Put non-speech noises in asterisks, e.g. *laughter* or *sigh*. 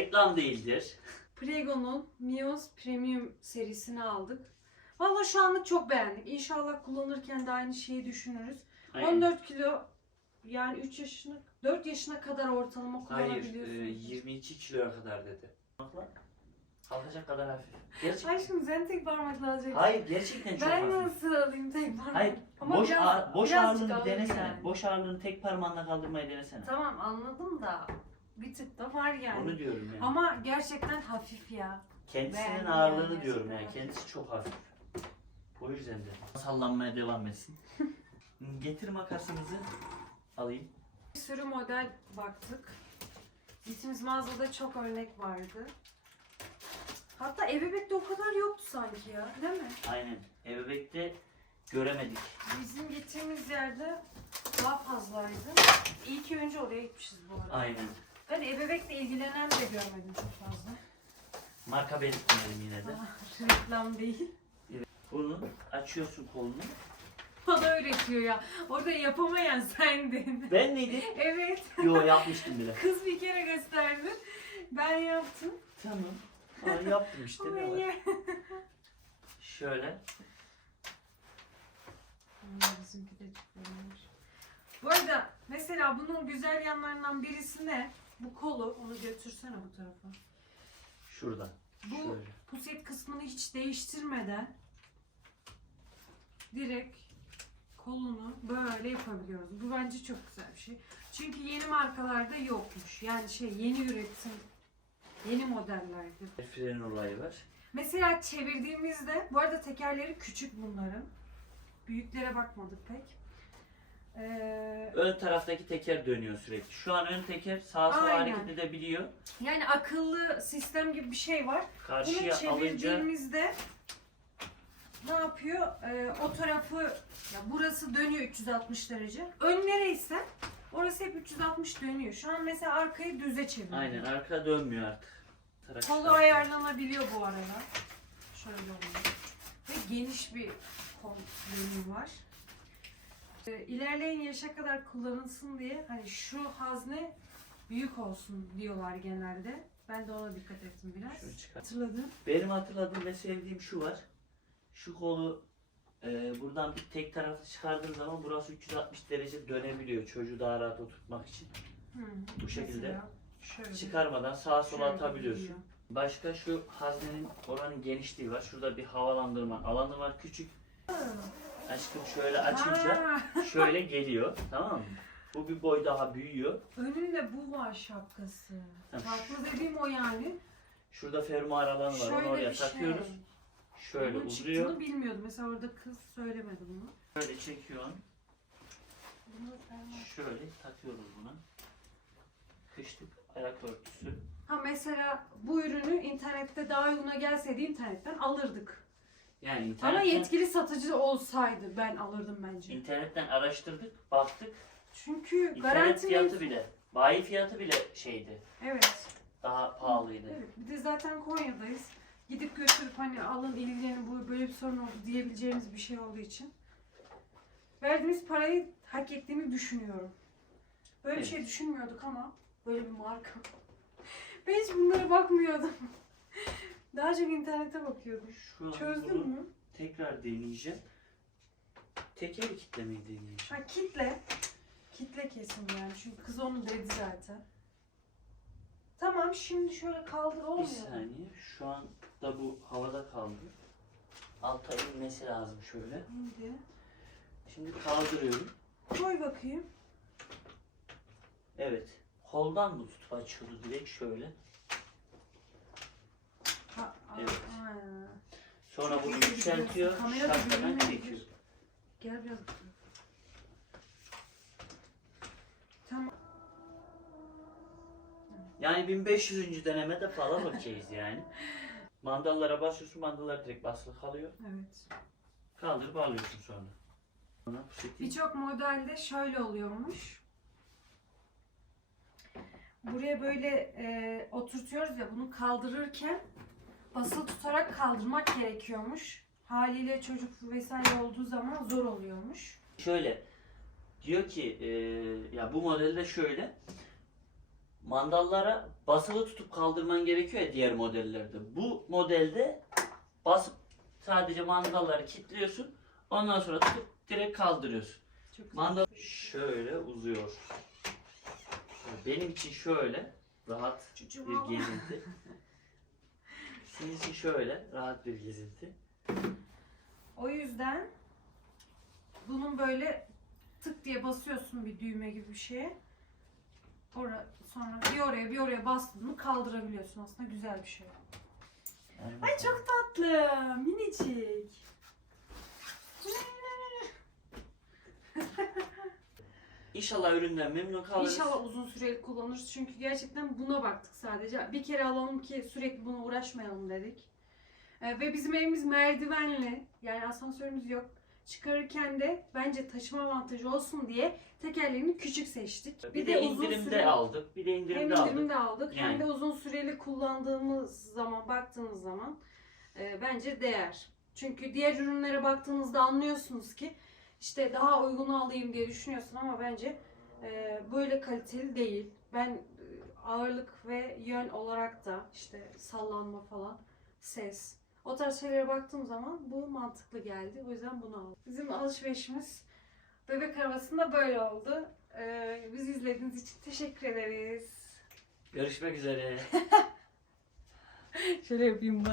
Reklam değildir. Prego'nun Mios Premium serisini aldık. Valla şu anlık çok beğendik. İnşallah kullanırken de aynı şeyi düşünürüz. Hayır, 14 kilo yani 3 yaşına 4 yaşına kadar ortalama hayır e, kullanabiliyorsunuz. 22 kiloya kadar dedi. Kalkacak kadar hafif. Gerçekten. Aşkım sen tek parmakla alacaksın. Hayır gerçekten çok ben hafif. nasıl alayım tek parmak? Hayır Ama boş, biraz- ağır- boş birazcık ağırlığını ağır denesene. yani. Boş ağırlığını tek parmağınla kaldırmayı denesene. Tamam anladım da bir tık da var yani. Onu diyorum yani. Ama gerçekten hafif ya. Kendisinin beğendim ağırlığını yani diyorum gerçekten. yani. Kendisi çok hafif. O yüzden de. Sallanmaya devam etsin. *laughs* Getir makasımızı. Alayım. Bir sürü model baktık. Gittiğimiz mağazada çok örnek vardı. Hatta Ebebek'te o kadar yoktu sanki ya. Değil mi? Aynen. Ebebek'te göremedik. Bizim gittiğimiz yerde daha fazlaydı. İyi ki önce oraya gitmişiz bu arada. Aynen. Ben Ebebek'le ilgilenen de görmedim çok fazla. Marka belirtmeyelim yine de. Ah, reklam değil. Bunu açıyorsun kolunu. Da öğretiyor ya. Orada yapamayan *laughs* sendin. Ben miydim? evet. Yo yapmıştım bile. *laughs* Kız bir kere gösterdi. Ben yaptım. Tamam. Aa, yaptım işte ne var. Şöyle. Bizimki de çıkıyormuş. Bu arada mesela bunun güzel yanlarından birisi ne? Bu kolu. Onu götürsene bu tarafa. Şurada. Bu Şöyle. puset kısmını hiç değiştirmeden direkt kolunu böyle yapabiliyoruz. Bu bence çok güzel bir şey. Çünkü yeni markalarda yokmuş. Yani şey yeni üretim, yeni modellerde. Fren olayı var. Mesela çevirdiğimizde, bu arada tekerleri küçük bunların. Büyüklere bakmadık pek. Ee, Ön taraftaki teker dönüyor sürekli. Şu an ön teker sağa sola Aynen. hareket edebiliyor. yani akıllı sistem gibi bir şey var. Bunu Karşıya alınca çevirdiğimizde ne yapıyor? Ee, o tarafı ya burası dönüyor 360 derece. Ön nereyse orası hep 360 dönüyor. Şu an mesela arkayı düze çeviriyor. aynen arka dönmüyor artık. Kolu ayarlanabiliyor bu arada. Şöyle oluyor. Ve geniş bir kol bölümü var. Ee, İlerleyen yaşa kadar kullanılsın diye hani şu hazne büyük olsun diyorlar genelde. Ben de ona dikkat ettim biraz. Çıkar. Hatırladım. Benim hatırladığım ve sevdiğim şu var. Şu kolu e, buradan bir tek taraflı çıkardığın zaman burası 360 derece dönebiliyor çocuğu daha rahat oturtmak için. Hı, Bu şekilde mesela şöyle. Çıkarmadan sağa sola Şöyle atabiliyorsun. gidiyor. Başka şu haznenin oranın genişliği var. Şurada bir havalandırma alanı var küçük. Aşkım şöyle açınca *laughs* şöyle geliyor. Tamam mı? Bu bir boy daha büyüyor. önünde bu var şapkası. Ha, Farklı dediğim o yani. Şurada fermuar alanı var. Onu oraya bir şey. takıyoruz. Şöyle Bunun uzuyor. çıktığını bilmiyordum. Mesela orada kız söylemedi bunu. Şöyle çekiyorsun. Bunu Şöyle takıyoruz buna. Kışlık ayak örtüsü. Ha mesela bu ürünü internette daha uyguna gelseydi internetten alırdık. Yani Ama internetten, yetkili satıcı olsaydı ben alırdım bence. internetten araştırdık, baktık. Çünkü İnternet garanti fiyatı bile, bayi fiyatı bile şeydi. Evet. Daha pahalıydı. Evet. Bir de zaten Konya'dayız. Gidip götürüp hani alın ilgilenin bu böyle bir sorun oldu diyebileceğimiz bir şey olduğu için. Verdiğimiz parayı hak ettiğini düşünüyorum. Böyle bir Evet. şey düşünmüyorduk ama böyle bir marka. *laughs* Ben hiç bunlara bakmıyordum. Daha çok internete bakıyordum. Şu an Çözdün bunu mü? tekrar deneyeceğim. Tekeri kitlemeyi deneyeceğim. Ha kitle. Kitle kesin yani. Çünkü kız onu dedi zaten. Tamam şimdi şöyle kaldır Bir olmuyor. mu? saniye. Şu an da bu havada kaldı. Alta inmesi lazım şöyle. Şimdi Şimdi kaldırıyorum. koy bakayım. Evet. Koldan mı tutup açıyordu direkt şöyle. Ha, aa, Evet. aynen. Sonra bunu yükseltiyor. Şartlardan çekiyor. Gel biraz. Tamam. Yani 1500. denemede falan okeyiz yani. Mandallara basıyorsun, mandallar direkt basılı kalıyor. Evet. Kaldır bağlıyorsun sonra. Sonra Birçok modelde şöyle oluyormuş. Buraya böyle e, oturtuyoruz ya bunu kaldırırken basılı tutarak kaldırmak gerekiyormuş. Haliyle çocuk vesaire olduğu zaman zor oluyormuş. şöyle diyor ki e, ya bu modelde şöyle mandallara basılı tutup kaldırman gerekiyor ya diğer modellerde. Bu modelde basıp sadece mandalları kilitliyorsun. Ondan sonra tutup direkt kaldırıyorsun. Çok. Mandal şöyle uzuyor. Benim için şöyle rahat Çocuğum bir gezinti. *laughs* Sizin için şöyle rahat bir gezinti. O yüzden bunun böyle tık diye basıyorsun bir düğme gibi bir şeye. Ora, sonra bir oraya bir oraya bastığını kaldırabiliyorsun. Aslında güzel bir şey. Ay çok tatlı. Minicik. *laughs* İnşallah üründen memnun kalırız. İnşallah uzun süreli kullanırız. Çünkü gerçekten buna baktık sadece. Bir kere alalım ki sürekli buna uğraşmayalım dedik. Ee, ve bizim evimiz merdivenli. Yani asansörümüz yok. Çıkarırken de bence taşıma avantajı olsun diye tekerleğini küçük seçtik. Bir, de, indirimde süre- aldık. Bir de Hem indirimde aldık. indirimde aldık hem Yani. de uzun süreli kullandığımız zaman baktığınız zaman e, bence değer. Çünkü diğer ürünlere baktığınızda anlıyorsunuz ki işte daha uygun alayım diye düşünüyorsun ama bence e, böyle kaliteli değil. Ben e, ağırlık ve yön olarak da işte sallanma falan, ses o tarz şeylere baktığım zaman bu mantıklı geldi. O yüzden bunu aldım. Bizim alışverişimiz bebek arabasında böyle oldu. Ee, bizi izlediğiniz için teşekkür ederiz. Görüşmek üzere. *laughs* Şöyle yapayım ben.